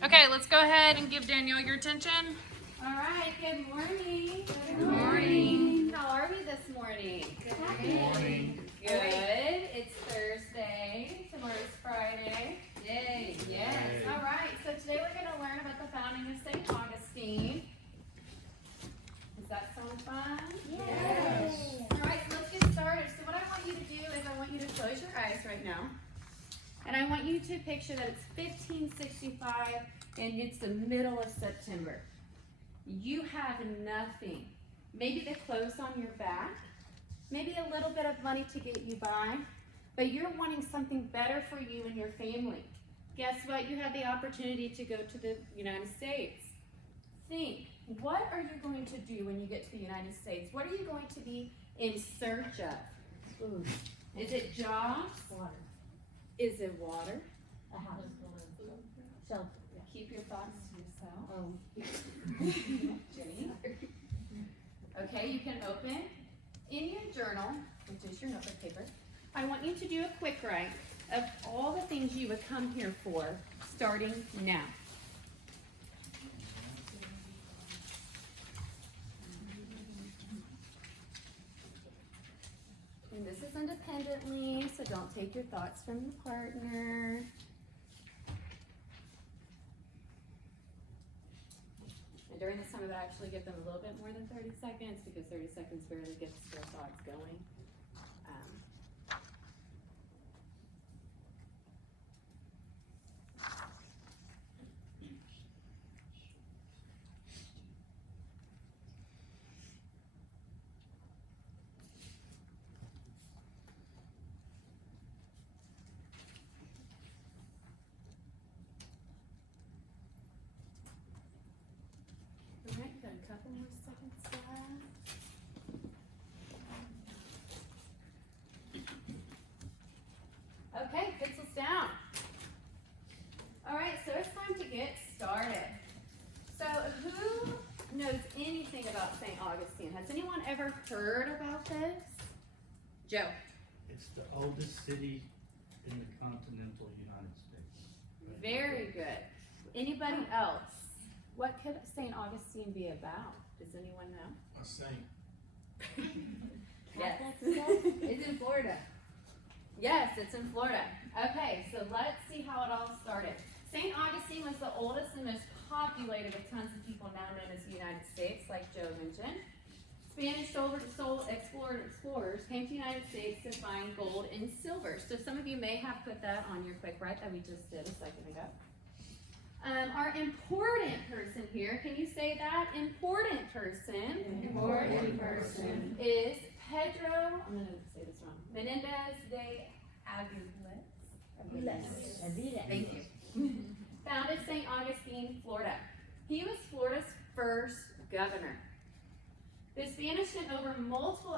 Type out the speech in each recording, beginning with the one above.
Okay, let's go ahead and give Danielle your attention. All right, good morning. Good morning. How are we this morning? Good morning. Good. It's Thursday. Tomorrow's Friday. Yay, yes. Yay. All right, so today we're going to learn about the founding of St. Augustine. Does that sound fun? Yes. All right, so let's get started. So what I want you to do is I want you to close your eyes right now. And I want you to picture that it's 1565 and it's the middle of September. You have nothing. Maybe the clothes on your back, maybe a little bit of money to get you by, but you're wanting something better for you and your family. Guess what? You have the opportunity to go to the United States. Think, what are you going to do when you get to the United States? What are you going to be in search of? Food, Is it jobs? water, Is it water? a house, shelter. Keep your thoughts to yourself. Oh, Jenny. Okay, you can open in your journal, which is your notebook paper. I want you to do a quick write of all the things you would come here for, starting now. And this is independently, so don't take your thoughts from your partner. And during this time, I would actually give them a little bit more than 30 seconds because 30 seconds barely gets their thoughts going. All right, got a couple more seconds left. Okay, pencils down. All right, so it's time to get started. So who knows anything about St. Augustine? Has anyone ever heard about this? Joe. It's the oldest city in the continental United States. Very good. Anybody else? What could St. Augustine be about? Does anyone know? A saint. Yes. Catholic stuff? It's in Florida. Yes, it's in Florida. Okay, so let's see how it all started. St. Augustine was the oldest and most populated of tons of people now known as the United States, like Joe mentioned. Spanish explorers came to the United States to find gold and silver. So some of you may have put that on your quick write that we just did a second ago. Our important person here, can you say that? Important person. Important person. Is Pedro, I'm going to say this wrong, Menendez de Aviles. Thank you. Founded St. Augustine, Florida. He was Florida's first governor. The Spanish sent over multiple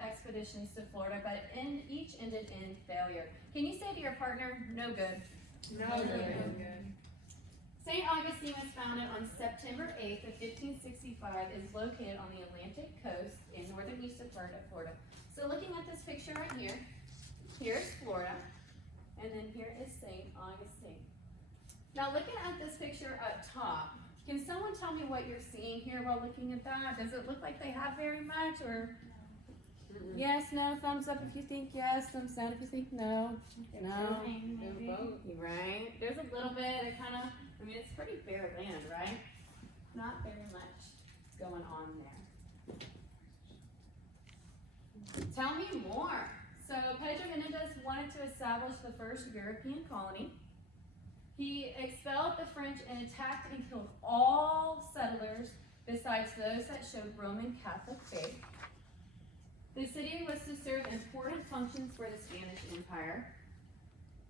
expeditions to Florida, but each ended in failure. Can you say to your partner, no good? No good. St. Augustine was founded on September 8th of 1565. It is located on the Atlantic coast in northeastern part of Florida. So looking at this picture right here, here's Florida, and then here is St. Augustine. Now looking at this picture up top, can someone tell me what you're seeing here while looking at that? Does it look like they have very much, or? Yes, no, thumbs up if you think yes, thumbs down if you think no. No. Right? There's a little bit, it kind of, I mean, it's pretty bare land, right? Not very much going on there. Tell me more. So Pedro Menendez wanted to establish the first European colony. He expelled the French and attacked and killed all settlers besides those that showed Roman Catholic faith. The city was to serve important functions for the Spanish Empire.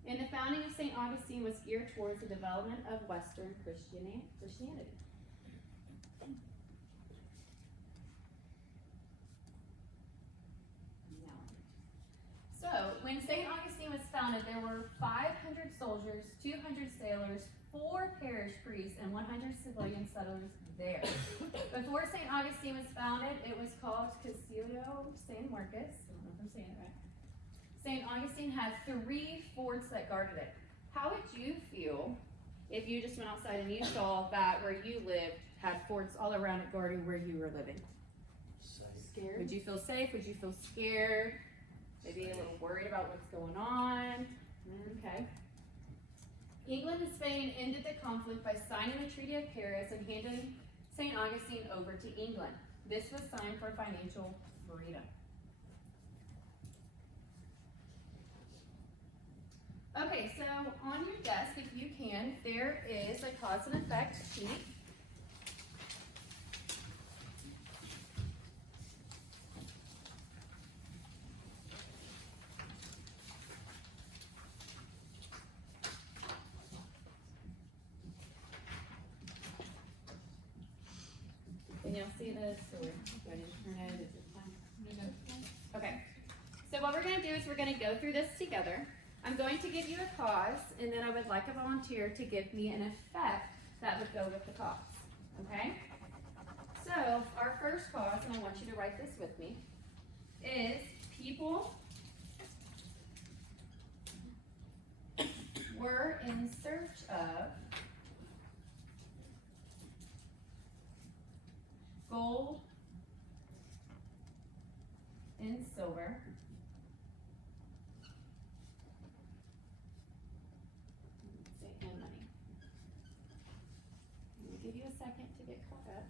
And the founding of St. Augustine was geared towards the development of Western Christianity. So, when St. Augustine was founded, there were 500 soldiers, 200 sailors, 4 parish priests, and 100 civilian settlers there. Before St. Augustine was founded, it was called Castillo San Marcos. I don't know if I'm saying it right. St. Augustine had 3 forts that guarded it. How would you feel if you just went outside and you saw that where you lived had forts all around it guarding where you were living? Safe. Would you feel safe? Would you feel scared? Maybe a little worried about what's going on? Okay. England and Spain ended the conflict by signing the Treaty of Paris and handing St. Augustine over to England. This was signed for financial freedom. Okay, so on your desk, if you can, there is a cause and effect sheet. Can y'all see this, or do I need to turn it? Is it fine? Okay, so what we're gonna do is we're gonna go through this together. I'm going to give you a cause, and then I would like a volunteer to give me an effect that would go with the cause, okay? So, our first cause, and I want you to write this with me, is people were in search of gold and silver and money. I'm gonna give you a second to get caught up.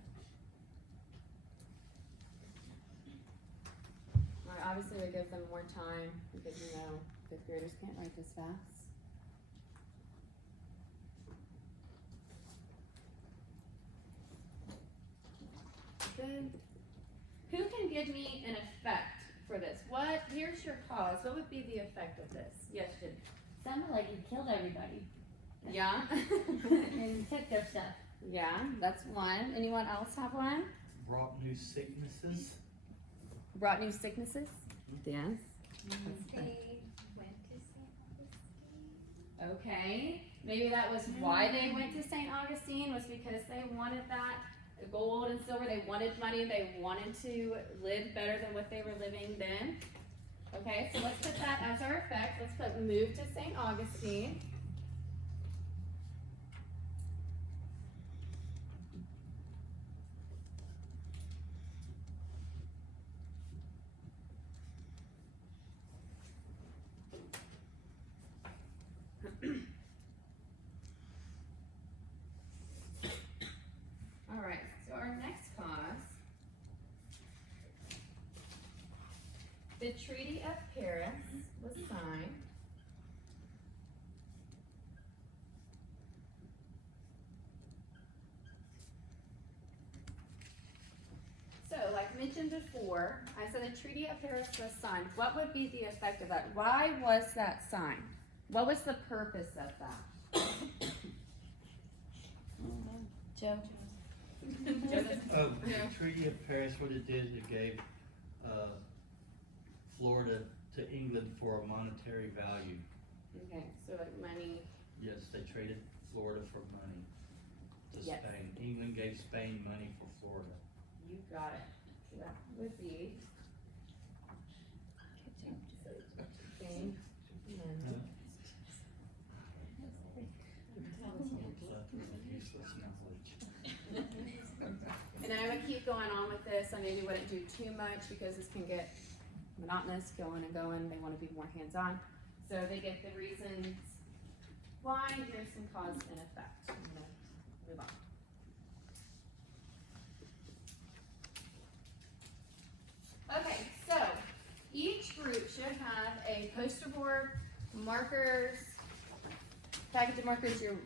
I obviously would give them more time because you know fifth graders can't write this fast. Good. Who can give me an effect for this? Here's your cause. What would be the effect of this? Yes, Jen. Sounded like he killed everybody Yeah? and took their stuff. Yeah, that's one. Anyone else have one? Brought new sicknesses. Brought new sicknesses? Yes. They went to St. Augustine. Okay. Maybe that was why they went to St. Augustine, was because they wanted that gold and silver. They wanted money. They wanted to live better than what they were living then. Okay, so let's put that as our effect. Let's put move to St. Augustine. All right, so our next cause, the Treaty of Paris was signed. So, like mentioned before, I said the Treaty of Paris was signed. What would be the effect of that? Why was that signed? What was the purpose of that? Joe? Oh, the Treaty of Paris, what it did, it gave, Florida to England for a monetary value. Okay, so like money. Yes, they traded Florida for money to Yes. Spain. England gave Spain money for Florida. You got it. So that would be. Spain, money. Useless knowledge. And then I would keep going on with this. I maybe wouldn't do too much because this can get monotonous, going and going. They want to be more hands-on. So they get the reasons why. Here's some cause and effect. I'm gonna move on. Okay, so each group should have a poster board, markers, package of markers. You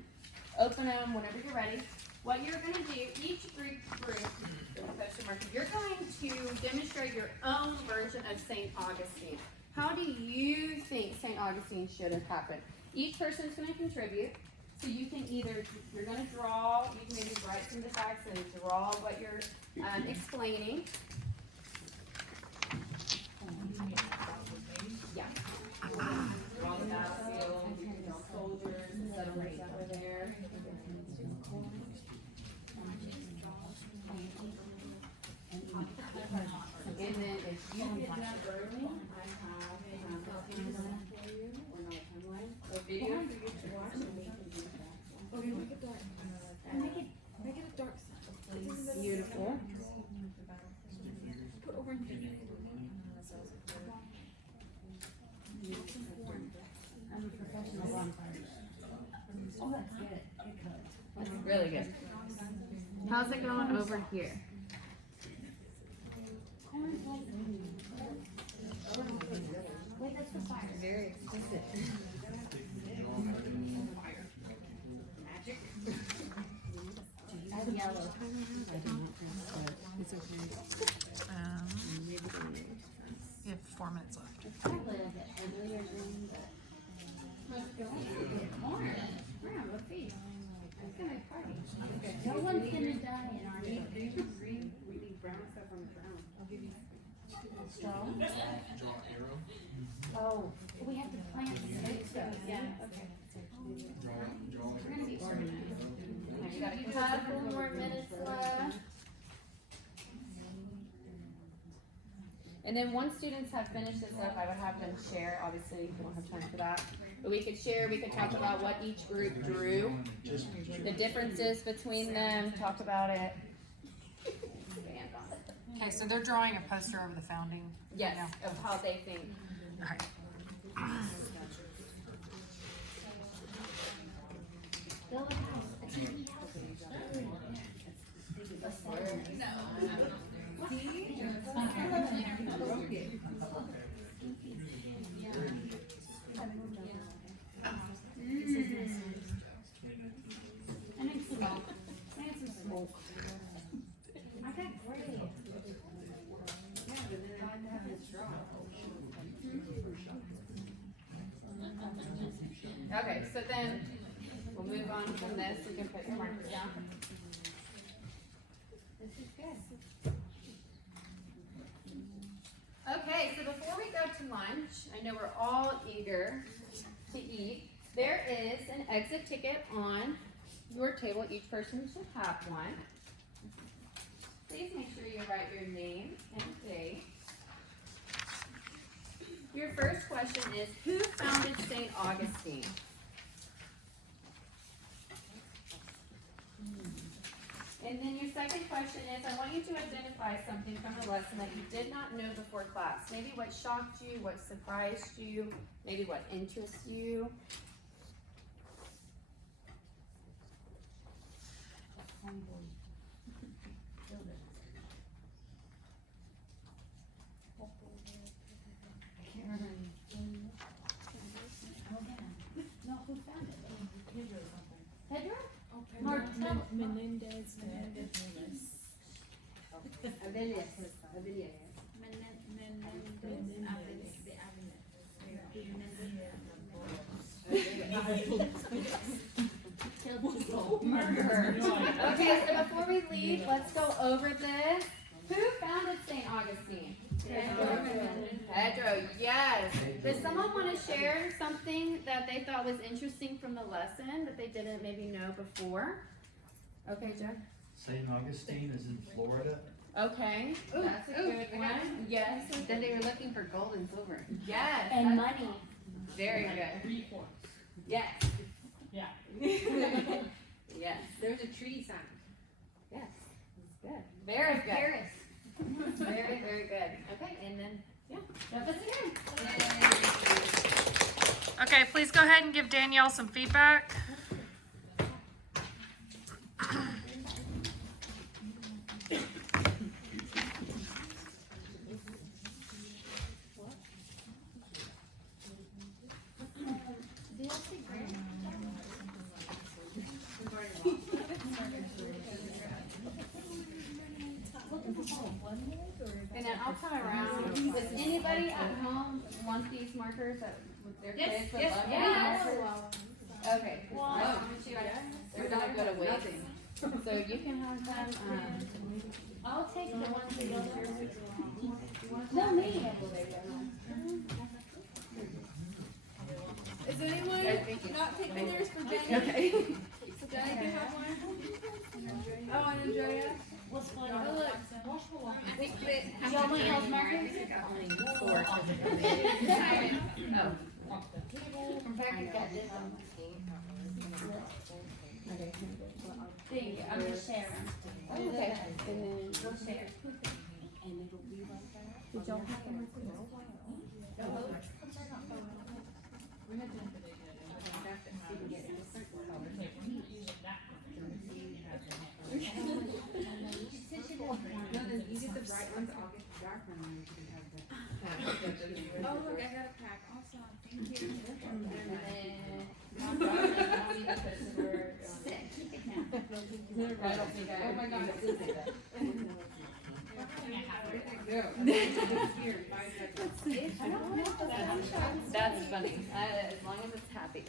open them whenever you're ready. What you're going to do, each group with a poster marker, you're going to demonstrate your own version of St. Augustine. How do you think St. Augustine should have happened? Each person is going to contribute. So you can either, you're going to draw, you can maybe write some of the facts and draw what you're explaining. Yeah. Draw the battlefield, draw soldiers, the settlements that were there. And then if you get that early, I have a timeline for you, or not a timeline, a video for you to watch, and we can do that. That's really good. How's it going over here? Wait, that's the fire. Very expensive. I have yellow. You have 4 minutes left. Probably like an ugly or green, but. Orange. We're gonna have a feast. It's gonna be a party. No one's gonna die in our neighborhood. We need brown stuff on the ground. I'll give you. Straw? Oh, we have to plant the stuff. Yeah, okay. We're gonna be organized. We got a couple more minutes left. And then once students have finished this up, I would have them share. Obviously, we don't have time for that. But we could share, we could talk about what each group drew, the differences between them, talk about it. Okay, so they're drawing a poster over the founding. Yes, Yeah. of how they think. All right. Build a house, a tiny house. A fire. I need smoke. I need some smoke. I got great. Okay, so then we'll move on from this. You can put your markers down. This is good. Okay, so before we go to lunch, I know we're all eager to eat. There is an exit ticket on your table. Each person should have one. Please make sure you write your name and date. Your first question is, who founded St. Augustine? And then your second question is, I want you to identify something from the lesson that you did not know before class. Maybe what shocked you, what surprised you, maybe what interests you. No, who found it? Pedro? Martel? Menendez. Murderer. Okay, so before we leave, let's go over this. Who founded St. Augustine? Pedro, yes. Does someone want to share something that they thought was interesting from the lesson that they didn't maybe know before? Okay, Jeff. St. Augustine is in Florida. Okay, that's a good one. Yes, Then they were looking for gold and silver. yes. And that's money. very good. Yes. Yeah. Yes. There's a treaty sign. Yes. That's good. Very good. Paris. Very, very good. Okay, and then, yeah. Jump us again. Okay, please go ahead and give Danielle some feedback. And then I'll come around. Does anybody at home want these markers that with their kids would love? Yes. Okay. They're not good at waiting. So you can have them, I'll take the ones that you'll serve. No, me. Is anyone not taking theirs for Jenny? okay. So Jenny can have one? Oh, and Andrea? We'll split Oh, on. look. They split. Do y'all want those markers? Rebecca got this one. Thank you, I'm just sharing. Okay. And then, We'll share. did y'all have them? Oh, look, I got a pack. Awesome. Thank you. And then, I'll leave it posted where, Sick. I don't think I. Oh my God, it did say that. That's funny, as long as it's happy.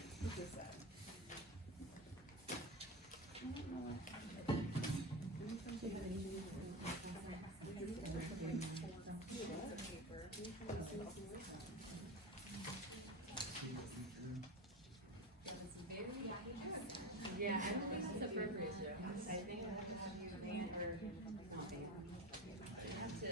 Yeah, I don't think that's appropriate, Joe. I think I have to have you ban or not ban. I have to.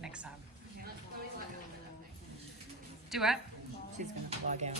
Next time. Do what? She's gonna log out.